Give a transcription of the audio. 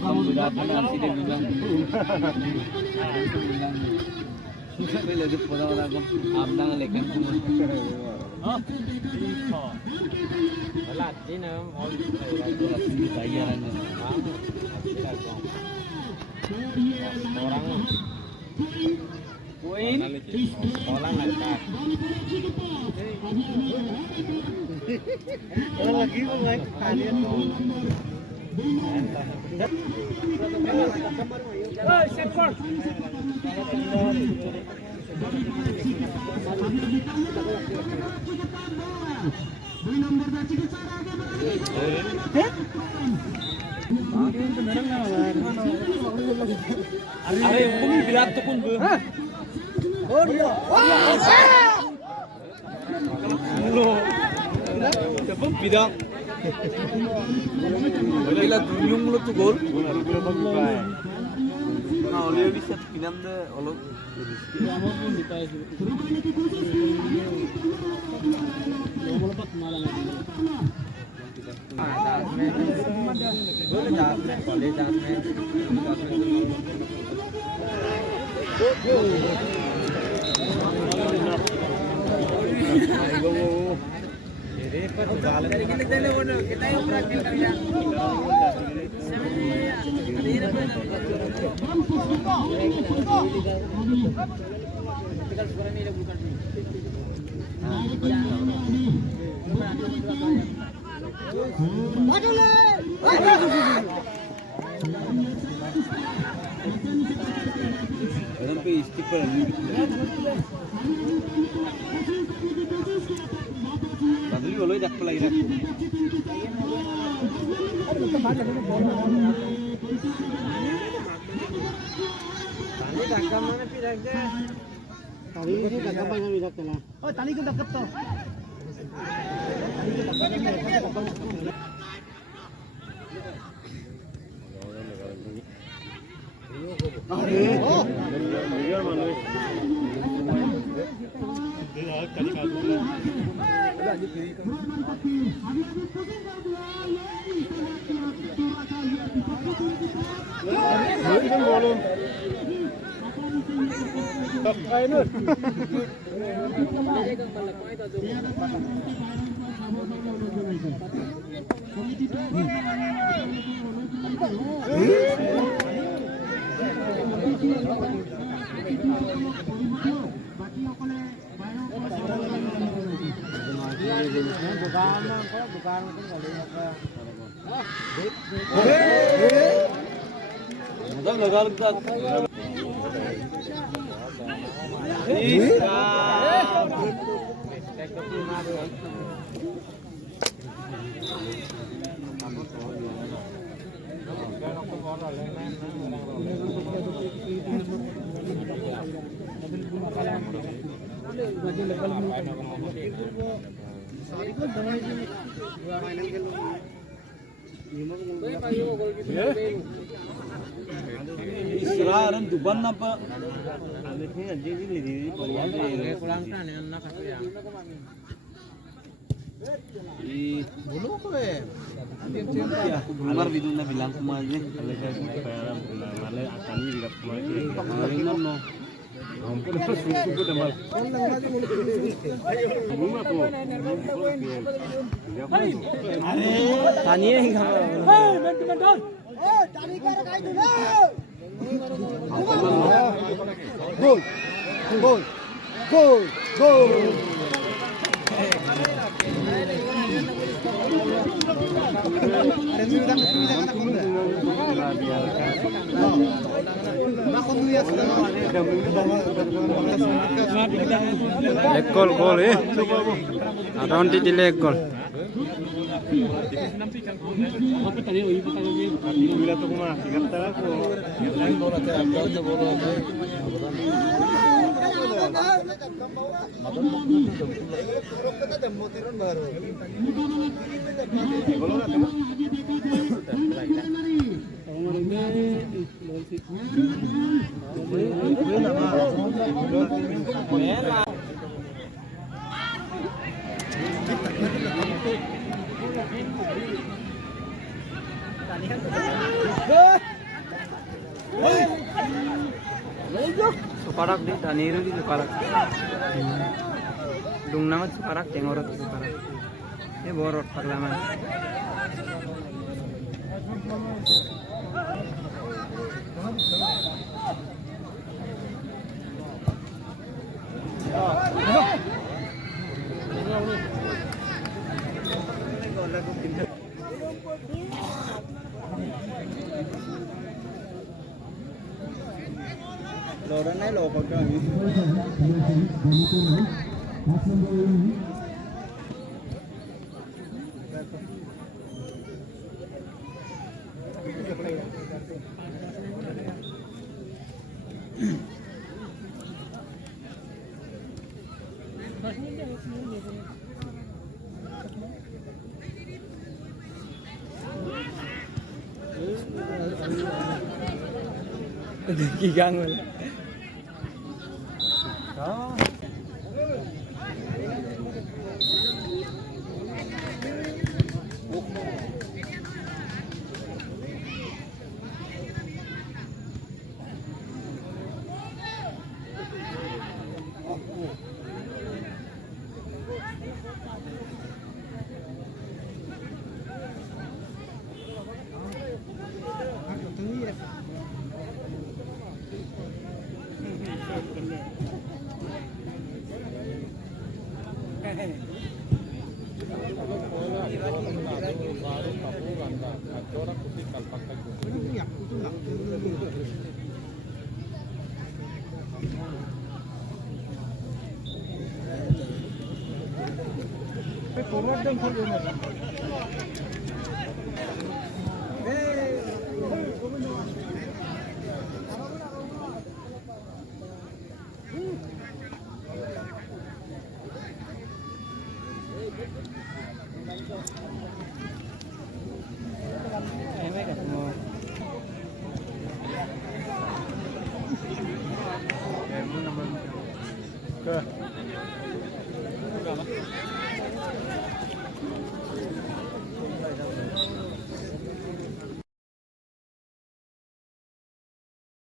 Kamu sudah pernah sih dia bilang. Susah bila dia orang amnang lekan semua. Belat ni nam all Bayaran. orang Poin. orang angkat. Kalau lagi mau main kalian tuh. Oh, set for. अरे तुम बिरात तो कौन लो जब बिरात bila dunyung lo tuh gol nah oleh bisa pinam deh oleh पे stick पर बदली बोलो ही रख लगी रख Tali dagang mana pirak deh. tali ini dagang banyak midak na oh tali ko dagat to लगा Israran duban apa? Kurang kan dengan nak aku ya. Bulu ko eh. Aku dengar video na bilang kumaje. Kalau saya pera malah akan ini tidak kumaje. Ringan no. Ampun susu ko demal. Bunga ko. Are taniye enggak. Hey, mentor. Eh, tani kara kai dulu. Gol. Gol. Gol. Gol. एक गोल है around दिले एक गोल Sukarak di taniru di sukarak. Dung nama sukarak cengorat sukarak. Ini borot parlaman. Lô đến lấy lô vào trời. Gigang rồi. Đó. Ke.